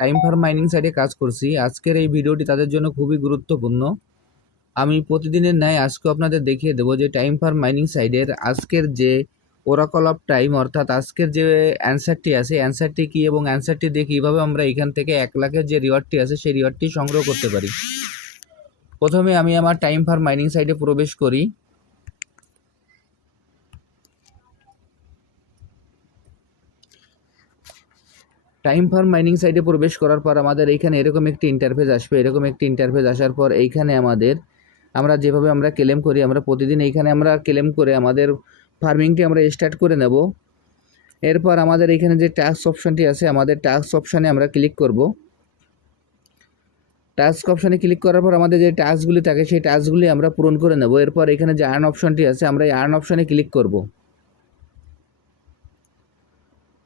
Time fur mining সাইটে কাজ করছি। আজকের এই ভিডিওটি তাদের জন্য খুবই গুরুত্বপূর্ণ। আমি প্রতিদিনের ন্যায় আজকে আপনাদের দেখিয়ে দেবো যে টাইম ফার মাইনিং সাইডের আজকের যে ওরাকল অফ টাইম অর্থাৎ আজকের যে অ্যান্সারটি আছে অ্যান্সারটি কী এবং অ্যান্সারটি দিয়ে কীভাবে আমরা এখান থেকে এক লাখের যে রিওয়ার্ডটি আছে, সেই রিওয়ার্ডটি সংগ্রহ করতে পারি। প্রথমে আমি আমার টাইম ফার মাইনিং সাইটে প্রবেশ করি। টাইম ফার্ম মাইনিং সাইটে প্রবেশ করার পর আমাদের এইখানে এরকম একটি ইন্টারফেস আসবে। এরকম একটি ইন্টারফেস আসার পর এইখানে আমাদের আমরা যেভাবে আমরা ক্লেম করি, আমরা প্রতিদিন এইখানে আমরা ক্লেম করে আমাদের ফার্মিংটি আমরা স্টার্ট করে নেব। এরপর আমাদের এখানে যে টাস্ক অপশানটি আছে, আমাদের টাস্ক অপশানে আমরা ক্লিক করব। টাস্ক অপশানে ক্লিক করার পর আমাদের যে টাস্কগুলি থাকে, সেই টাস্কগুলি আমরা পূরণ করে নেব। এরপর এখানে যে আর্ন অপশানটি আছে, আমরা এই আর্ন অপশানে ক্লিক করব।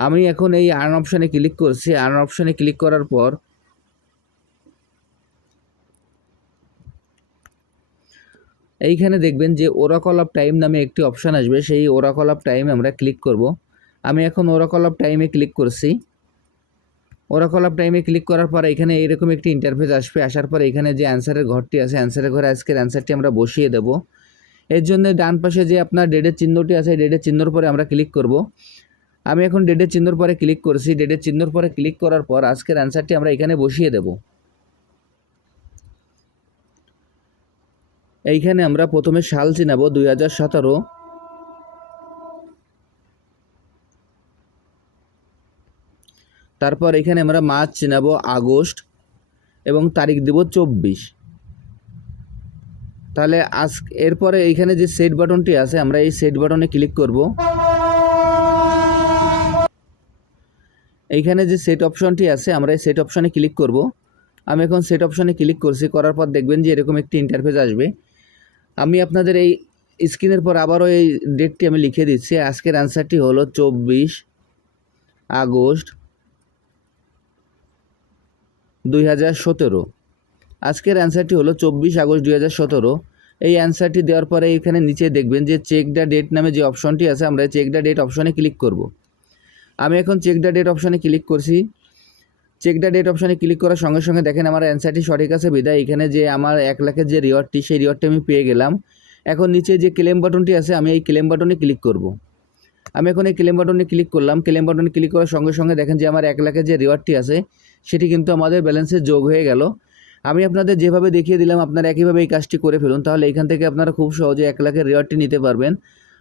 আমি এখন এই আর্ন অপশানে ক্লিক করছি। আর্ন অপশানে ক্লিক করার পর এইখানে দেখবেন যে ওরাকল অফ টাইম নামে একটি অপশান আসবে। সেই ওরাকল অফ টাইমে আমরা ক্লিক করব। আমি এখন ওরাকল অফ টাইমে ক্লিক করছি। ওরাকল অফ টাইমে ক্লিক করার পর এখানে এইরকম একটি ইন্টারফেস আসবে। আসার পর এখানে যে অ্যান্সারের ঘরটি আছে অ্যান্সারের ঘরে আজকের অ্যান্সারটি আমরা বসিয়ে দেব। এর জন্য ডান পাশে যে আপনার ডেটের চিহ্নটি আছে ডেটের চিহ্নর পরে আমরা ক্লিক করব। আমি এখন ডেটের চিহ্নর পরে ক্লিক করছি। ডেটের চিহ্নর পরে ক্লিক করার পর আজকের অ্যান্সারটি আমরা এখানে বসিয়ে দেব। এইখানে আমরা প্রথমে সাল চিনাবো দুই হাজার সতেরো। তারপর এখানে আমরা মাস চিনাবো আগস্ট এবং তারিখ দেব চব্বিশ। তাহলে আজ, এরপরে এইখানে যে সেট বাটনটি আছে, আমরা এই সেট বাটনে ক্লিক করব। এইখানে যে সেট অপশনটি আছে, আমরা এই সেট অপশনে ক্লিক করব। আমি এখন সেট অপশনে ক্লিক করছি, করার পর দেখবেন যে এরকম একটি ইন্টারফেস আসবে। আমি আপনাদের এই স্ক্রিনের পর আবারও এই ডেটটি আমি লিখে দিচ্ছি। আজকের অ্যান্সারটি হলো চব্বিশ আগস্ট দুই হাজার সতেরো। আজকের অ্যান্সারটি হলো চব্বিশ আগস্ট দুই হাজার সতেরো। এই অ্যান্সারটি দেওয়ার পরে এখানে নিচে দেখবেন যে চেক দ্য ডেট নামে যে অপশনটি আছে, আমরা চেক দ্য ডেট অপশনে ক্লিক করব। আমি এখন চেক দ্য ডেট অপশানে ক্লিক করছি। চেক দ্য ডেট অপশানে ক্লিক করার সঙ্গে সঙ্গে দেখেন আমার অ্যান্সারটি সঠিক আছে, বিদায়। এখানে যে আমার এক লাখের যে রিওয়ার্ডটি সেই রিওয়ার্ডটি আমি পেয়ে গেলাম। এখন নিচে যে ক্লেম বাটনটি আছে, আমি এই ক্লেম বাটনে ক্লিক করব। আমি এখন এই ক্লেম বাটনে ক্লিক করলাম। ক্লেম বাটনে ক্লিক করার সঙ্গে সঙ্গে দেখেন যে আমার এক লাখের যে রিওয়ার্ডটি আছে, সেটি কিন্তু আমাদের ব্যালেন্সে যোগ হয়ে গেল। আমি আপনাদের যেভাবে দেখিয়ে দিলাম, আপনারা একইভাবে এই কাজটি করে ফেলুন, তাহলে এখান থেকে আপনারা খুব সহজে এক লাখের রিওয়ার্ডটি নিতে পারবেন।